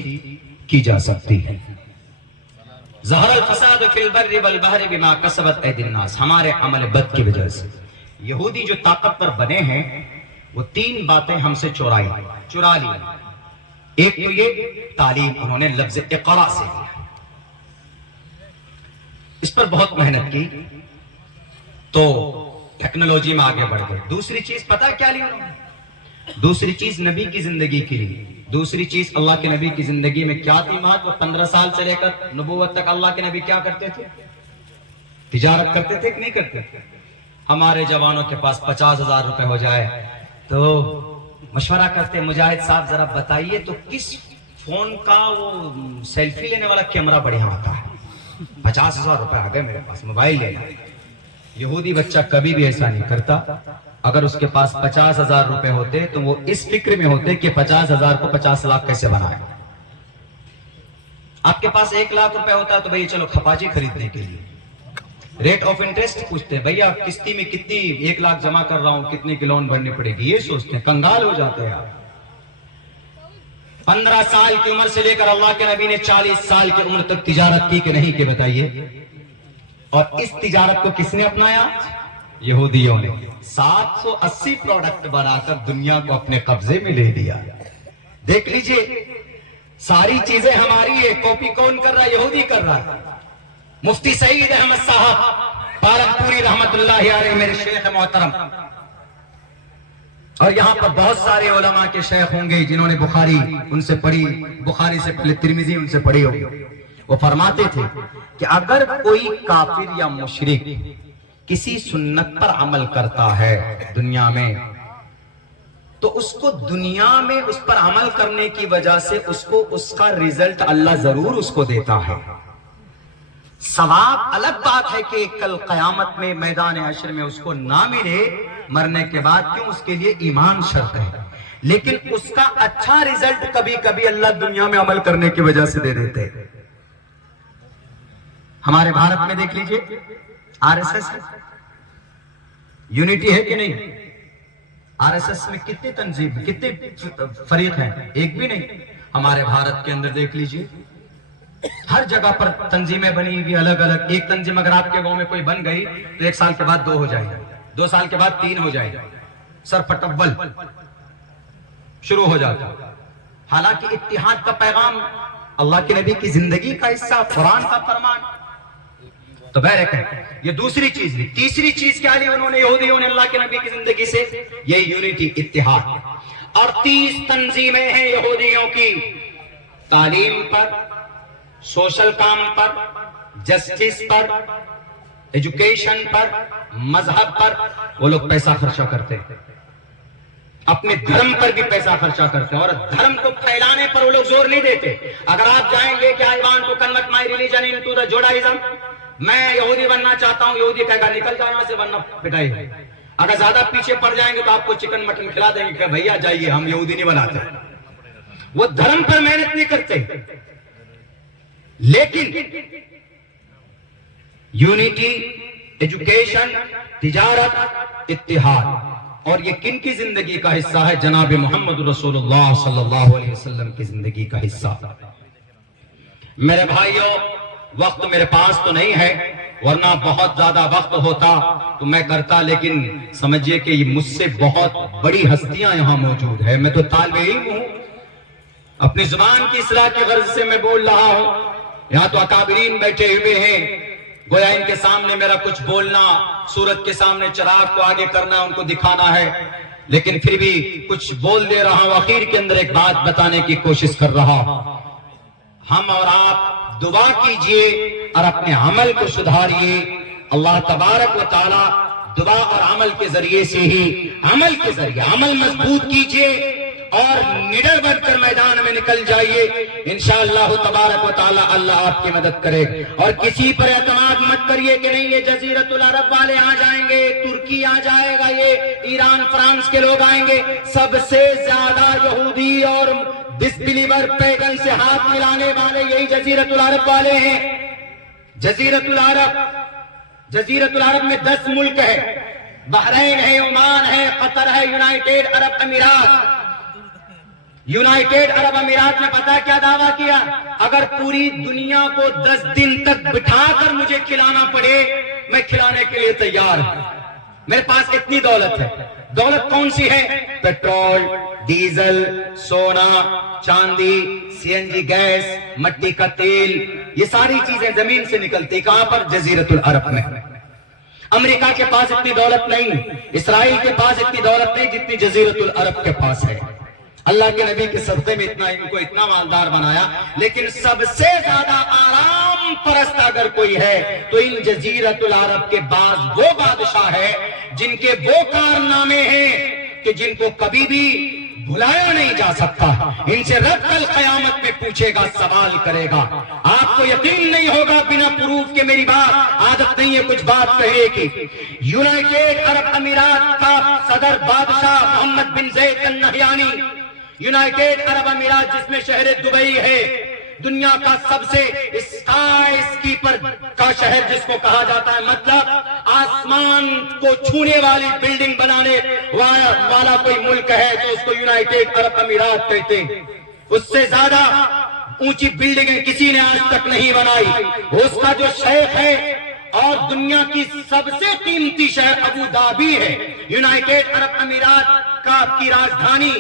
کی جا سکتی ہے. ظہر الفساد فی البر والبحر بما کسبت ایدی الناس. ہمارے عمل بد کی وجہ سے یہودی جو طاقتور بنے ہیں وہ تین باتیں ہم سے چرا لی. ایک تو یہ تعلیم انہوں نے لفظ اقرا سے لیا, اس پر بہت محنت کی تو ٹیکنالوجی میں آگے بڑھ گئے. دوسری چیز پتہ کیا لی انہوں نے؟ دوسری چیز نبی کی زندگی کی لی. دوسری چیز اللہ کے نبی کی زندگی میں کیا تھی مہت؟ 15 سال سے لے کر نبوت تک اللہ کے نبی کیا کرتے تھے؟ تجارت کرتے تھے کہ نہیں کرتے تھے؟ ہمارے جوانوں کے پاس 50,000 روپے ہو جائے تو مشورہ کرتے مجاہد صاحب ذرا بتائیے تو کس فون کا وہ سیلفی لینے والا کیمرہ بڑھیا ہوتا ہے؟ 50,000 روپے آ گئے میرے پاس, موبائل لینا. یہودی بچہ کبھی بھی ایسا نہیں کرتا. اگر اس کے پاس 50,000 روپے ہوتے تو وہ اس فکر میں ہوتے کہ 50,000 کو 50 لاکھ کیسے بنائے. آپ کے پاس 1 لاکھ روپے ہوتا تو بھئی چلو کھپاچی خریدنے کے لیے ریٹ آف انٹرسٹ پوچھتے ہیں, بھئی آپ قسطی میں کتنی 1 لاکھ جمع کر رہا ہوں, کتنی کی لون بھرنی پڑے گی, یہ سوچتے ہیں. کنگال ہو جاتے ہیں آپ. 15 سال کی عمر سے لے کر اللہ کے نبی نے 40 سال کی عمر تک تجارت کی کہ نہیں کہ بتائیے. اور اس تجارت کو کس نے اپنایا؟ یہودیوں نے. 780 پروڈکٹ بنا کر دنیا کو اپنے قبضے میں لے لیا. دیکھ لیجئے ساری چیزیں ہماری ہے, کاپی کون کر رہا ہے؟ یہودی کر رہا ہے. مفتی سعید احمد صاحب پالنپوری رحمت اللہ علیہ میرے شیخ محترم, اور یہاں پر بہت سارے علماء کے شیخ ہوں گے جنہوں نے بخاری ان سے پڑھی, بخاری سے پہلے ترمذی ان سے پڑھی ہوگی. وہ فرماتے تھے کہ اگر کوئی کافر یا مشرک کسی سنت پر عمل کرتا ہے دنیا میں تو اس کو دنیا میں اس پر عمل کرنے کی وجہ سے اس کو اس کا رزلٹ اللہ ضرور اس کو دیتا ہے. ثواب الگ بات ہے کہ کل قیامت میں میدان حشر میں اس کو نہ ملے مرنے کے بعد, کیوں؟ اس کے لیے ایمان شرط ہے. لیکن اس کا اچھا رزلٹ کبھی کبھی اللہ دنیا میں عمل کرنے کی وجہ سے دے دیتے. ہمارے بھارت میں دیکھ لیجئے RSS یونٹی ہے کہ نہیں؟ RSS میں کتنے تنظیم, کتنے فریق ہیں؟ ایک بھی نہیں. ہمارے بھارت کے اندر دیکھ لیجئے ہر جگہ پر تنظیمیں بنی ہوئی الگ الگ. ایک تنظیم اگر آپ کے گاؤں میں کوئی بن گئی تو 1 سال کے بعد 2 ہو جائے گا, 2 سال کے بعد 3 ہو جائے گا. سر پٹول شروع ہو جاتا. حالانکہ اتحاد کا پیغام اللہ کے نبی کی زندگی کا حصہ, قرآن کا فرمان. تو بہرحال یہ دوسری چیز لی. تیسری چیز کیا لی انہوں نے یہودیوں نے اللہ کے نبی کی زندگی سے؟ یہ یونٹی, اتحاد. اور 30 تنظیمیں ہیں یہودیوں کی تعلیم پر, سوشل کام پر, جسٹس پر, ایجوکیشن پر, مذہب پر. وہ لوگ پیسہ خرچہ کرتے ہیں, اپنے دھرم پر بھی پیسہ خرچہ کرتے ہیں, اور دھرم کو پھیلانے پر وہ لوگ زور نہیں دیتے. اگر آپ جائیں گے کہ I want to convert my religion into the Judaism, میں یہودی بننا چاہتا ہوں, یہودی کہے گا نکل جاؤ یہاں سے ورنہ پٹائی. اگر زیادہ پیچھے پڑ جائیں گے تو آپ کو چکن مٹن کھلا دیں گے کہ بھیا جائیے, ہم یہودی نہیں بناتے. وہ دھرم پر محنت نہیں کرتے. لیکن یونٹی, ایجوکیشن, تجارت, اتحاد, اور یہ کن کی زندگی کا حصہ ہے؟ جناب محمد رسول اللہ صلی اللہ علیہ وسلم کی زندگی کا حصہ. میرے بھائیوں, وقت میرے پاس تو نہیں ہے, ورنہ بہت زیادہ وقت ہوتا تو میں کرتا, لیکن سمجھئے کہ مجھ سے بہت بڑی ہستیاں یہاں موجود ہیں. میں تو طالب علم ہوں, اپنی زبان کی اصلاح کی غرض سے میں بول رہا ہوں. یہاں تو اکابرین بیٹھے ہوئے ہیں, گویا ان کے سامنے میرا کچھ بولنا, سورج کے سامنے چراغ کو آگے کرنا, ان کو دکھانا ہے, لیکن پھر بھی کچھ بول دے رہا ہوں. آخر کے اندر ایک بات بتانے کی کوشش کر رہا ہوں. ہم اور آپ دعا کیجئے اور اپنے عمل کو سدھاریے. اللہ تبارک و تعالی دعا اور عمل کے ذریعے سے ہی, عمل کے ذریعے عمل مضبوط کیجئے اور نڈر بن کر میدان میں نکل جائیے، انشاءاللہ تبارک و تعالی اللہ آپ کی مدد کرے. اور کسی پر اعتماد مت کریے کہ نہیں یہ جزیرۃ العرب والے آ جائیں گے، ترکی آ جائے گا، یہ ایران فرانس کے لوگ آئیں گے. سب سے زیادہ یہودی اور ڈس بلیور پیگن سے ہاتھ ملانے والے یہی جزیرۃ العرب والے ہیں. جزیرۃ العرب میں 10 ملک ہے، بحرین ہے، عمان ہے، قطر ہے، یونائیٹڈ عرب امارات. یونائیٹڈ عرب امارات نے پتا کیا دعویٰ کیا؟ اگر پوری دنیا کو 10 دن تک بٹھا کر مجھے کھلانا پڑے میں کھلانے کے لیے تیار ہوں. میرے پاس اتنی دولت ہے. دولت کون سی ہے؟ پیٹرول، ڈیزل، سونا، چاندی، CNG گیس، مٹی کا تیل، یہ ساری چیزیں زمین سے نکلتی. کہاں پر؟ جزیرۃ العرب میں. امریکہ کے پاس اتنی دولت نہیں، اسرائیل کے پاس اتنی دولت نہیں جتنی جزیرۃ العرب کے پاس ہے. اللہ کے نبی کے صدقے میں ان کو اتنا مالدار بنایا. لیکن سب سے زیادہ آرام پرست اگر کوئی ہے تو ان جزیرۃ العرب کے بعض وہ بادشاہ ہے جن کے وہ کارنامے ہیں کہ جن کو کبھی بھی بھلایا نہیں جا سکتا. ان سے رب کل قیامت میں پوچھے گا، سوال کرے گا. آپ کو یقین نہیں ہوگا بنا پروف کے، میری بات عادت نہیں ہے کچھ بات کہنے کی. یونائیٹڈ عرب امارات کا صدر بادشاہ محمد بن زید النہیانی، یونائیٹڈ عرب امارات جس میں شہر دبئی ہے، دنیا کا سب سے اسکائی اسکیپر کا شہر جس کو کہا جاتا ہے، مطلب آسمان کو چھونے والی بلڈنگ بنانے والا کوئی ملک ہے تو اس کو یونائیٹڈ عرب امارات کہتے ہیں. اس سے زیادہ اونچی بلڈنگیں کسی نے آج تک نہیں بنائی. اس کا جو شیخ ہے اور دنیا کی سب سے قیمتی شہر ابو دھابی ہے. یونائیٹڈ عرب امارات کی راجدھانی،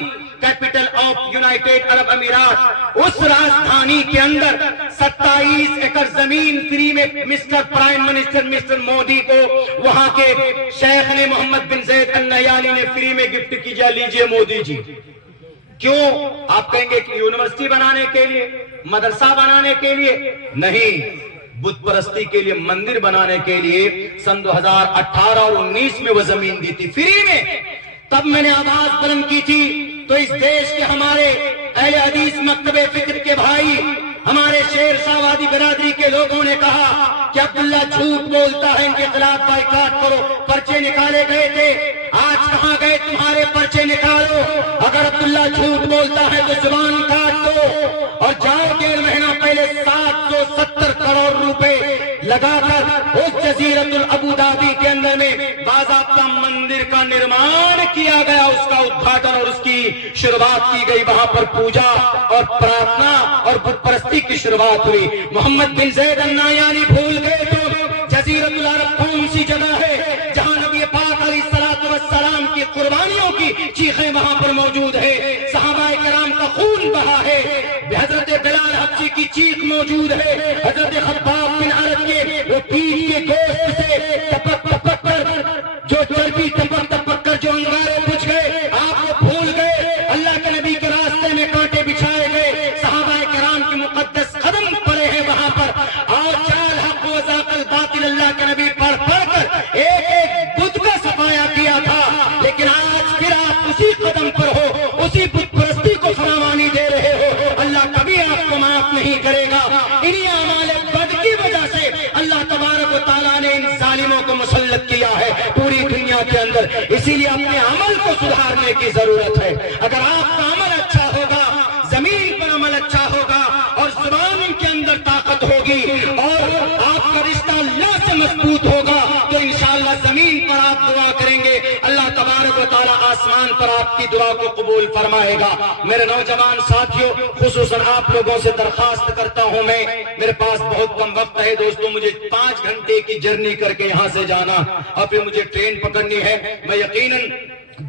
کیپٹل آف یونائیٹڈ عرب امارات، اس راجدھانی کے اندر 27 ایکڑ زمین فری میں mister prime minister mister Modi کو وہاں کے شیخ نے محمد بن زید النہیانی نے فری میں گفٹ کیا. لیجئے مودی جی. کیوں؟ آپ کہیں گے کہ یونیورسٹی بنانے کے لیے، مدرسہ بنانے کے لیے نہیں، بت پرستی کے لیے، مندر بنانے کے لیے سن 2018 اور 19 میں وہ زمین دی تھی فری میں. تب میں نے آواز بلند کی تھی تو اس دیش کے ہمارے اہل حدیث مکتب فکر کے بھائی، ہمارے شیر شاہ وادی برادری کے لوگوں نے کہا کہ عبداللہ جھوٹ بولتا ہے، ان کے خلاف بائیکاٹ کرو. پرچے نکالے گئے تھے. آج کہاں گئے تمہارے پرچے؟ نکالو. اگر عبداللہ جھوٹ بولتا ہے تو زبان کاٹ دو اور جاؤ. 1.5 مہینہ پہلے 770 کروڑ روپے لگا کر اس جزیرۃ الابو دھابی کے اندر میں باضابطہ مندر کا نرمان کیا گیا، اس کا ادھاٹن اور اس کی شروعات کی گئی. وہاں پر پوجا اور پرارتھنا اور بت پرستی کی شروعات ہوئی. محمد بن زید النہیانی بھول گئے تو جزیرۃ العرب کون سی جگہ ہے جہاں نبی پاک علیہ الصلوۃ والسلام کی قربانیوں کی چیخیں وہاں پر موجود ہے، صحابہ کرام کا خون بہا ہے، حضرت بلال حبشی کی چیخ موجود ہے، حضرت خباب بن عرب کے وہ پیٹ کے گوشت سے ٹپک ٹپک کر جو چربی ٹپک ٹپک کر جو انگارے بجھ گئے. آپ کو بھول گئے. اللہ کے نبی کے راستے میں کانٹے بچھائے گئے، صحابہ کرام کے مقدس قدم پڑے ہیں وہاں پر، اور جال حق و ذاق الباطل اللہ کے نبی پڑھ پڑھ کر ایک ایک بت کا صفایا کیا تھا. لیکن آج پھر آپ اسی قدم پر ہو، اسی بت پرستی کو فراوانی دے رہے ہو. اللہ کبھی آپ کو معاف نہیں کرے گا. انہی اعمال بد کی وجہ سے اللہ تبارک و تعالیٰ نے ان ظالموں کو مسلط کیا ہے پوری دنیا کے اندر. اسی لیے اپنے عمل کو سدھارنے کی ضرورت ہے. اگر آپ کا عمل اچھا ہوگا، زمین پر عمل اچھا ہوگا اور زبان کے اندر طاقت ہوگی اور آپ کا رشتہ اللہ سے مضبوط ہوگا تو انشاءاللہ زمین پر آپ دعا کریں گے، اللہ تبارک و تعالیٰ آسمان پر آپ کی دعا کو قبول فرمائے گا. میرے نوجوان ساتھیوں، خصوصاً آپ لوگوں سے درخواست کرتا ہوں، میرے پاس بہت کم وقت ہے دوستوں، مجھے 5 گھنٹے کی جرنی کر کے یہاں سے جانا اور پھر مجھے ٹرین پکڑنی ہے. میں یقیناً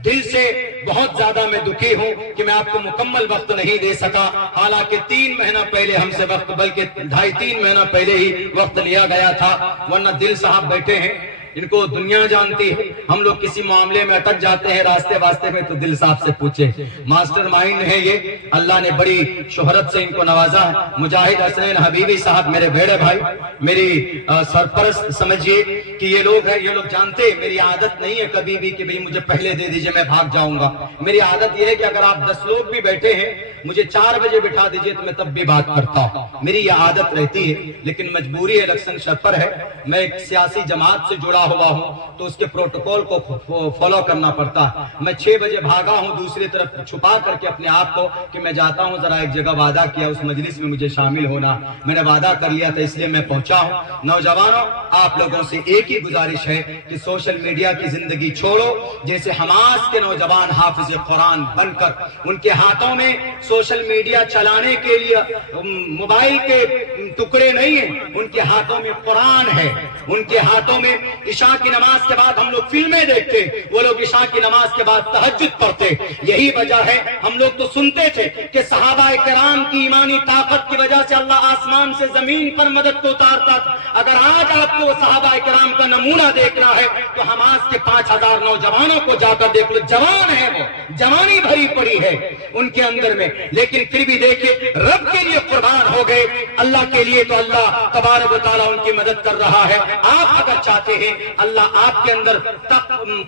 دل سے بہت زیادہ میں دکھی ہوں کہ میں آپ کو مکمل وقت نہیں دے سکا. حالانکہ 3 مہینہ پہلے ہم سے وقت، بلکہ 2.5-3 مہینہ پہلے ہی وقت لیا گیا تھا، ورنہ دل صاحب بیٹھے ہیں ان کو دنیا جانتی ہے. ہم لوگ کسی معاملے میں اٹک جاتے ہیں راستے واسطے میں تو دل صاحب سے پوچھے. ماسٹر مائنڈ ہے یہ, اللہ نے بڑی شہرت سے ان کو نوازا ہے. مجاہد حسنین حبیبی صاحب میرے بھیڑے بھائی, میری سرپرست سمجھیے کہ یہ لوگ ہیں. یہ لوگ جانتے ہیں میری عادت نہیں ہے کبھی بھی کہ بھئی مجھے پہلے دے دیجئے میں بھاگ جاؤں گا. میری عادت یہ ہے کہ اگر آپ 10 لوگ بھی بیٹھے ہیں مجھے 4 بجے بٹھا دیجئے تو میں تب بھی بات کرتا ہوں. میری یہ عادت رہتی ہے, لیکن مجبوری ہے, الیکشن شرپر ہے, میں ایک سیاسی جماعت سے جڑا ہوا ہوں تو اس کے پروٹوکول کو فالو کرنا پڑتا ہے. میں 6 بجے بھاگا ہوں دوسری طرف چھپا کر کے اپنے آپ کو کہ میں جاتا ہوں ذرا ایک جگہ, وعدہ کیا اس مجلس میں مجھے شامل ہونا, میں نے وعدہ کر لیا تھا اس لیے میں پہنچا ہوں. نوجوانوں آپ لوگوں سے ایک ہی گزارش ہے کہ سوشل میڈیا کی زندگی چھوڑو. جیسے حماس کے نوجوان حافظ قرآن بن کر ان کے ہاتھوں میں سوشل میڈیا چلانے کے لیے موبائل کے ٹکڑے نہیں ہیں, ان کے ہاتھوں میں قرآن ہے. ان کے ہاتھوں میں عشاء کی نماز کے بعد ہم لوگ فلمیں دیکھتے, وہ لوگ عشاء کی نماز کے بعد تہجد پڑھتے. یہی وجہ ہے ہم لوگ تو سنتے تھے کہ صحابہ کرام کی ایمانی طاقت کی وجہ سے اللہ آسمان سے زمین پر مدد کو اتارتا تھا. اگر آج آپ کو صحابہ کرام کا نمونہ دیکھنا ہے تو حماس کے 5000 نوجوانوں کو جا کر دیکھ لو. جوان ہے, وہ جوانی بھری پڑی ہے ان کے اندر میں, لیکن پھر بھی دیکھیں رب کے لیے قربان ہو گئے. اللہ کے لیے تو اللہ تبارک و تعالیٰ ان کی مدد کر رہا ہے. آپ اگر چاہتے ہیں اللہ آپ کے اندر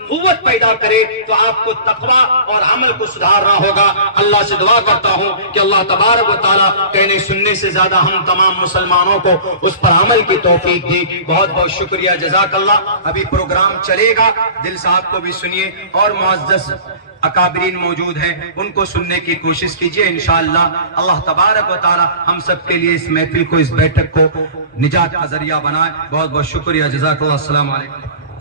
قوت پیدا کرے تو آپ کو تقوی اور عمل کو سدھارنا ہوگا. اللہ سے دعا کرتا ہوں کہ اللہ تبارک و تعالیٰ کہنے سننے سے زیادہ ہم تمام مسلمانوں کو اس پر عمل کی توفیق دی. بہت بہت شکریہ, جزاک اللہ. ابھی پروگرام چلے گا, دل صاحب کو بھی سنیے اور معزز اکابرین موجود ہیں ان کو سننے کی کوشش کیجئے. انشاءاللہ اللہ تبارک و تعالی ہم سب کے لیے اس محفل کو, اس بیٹھک کو نجات کا ذریعہ بنائے. بہت بہت شکریہ, جزاک اللہ. السلام علیکم.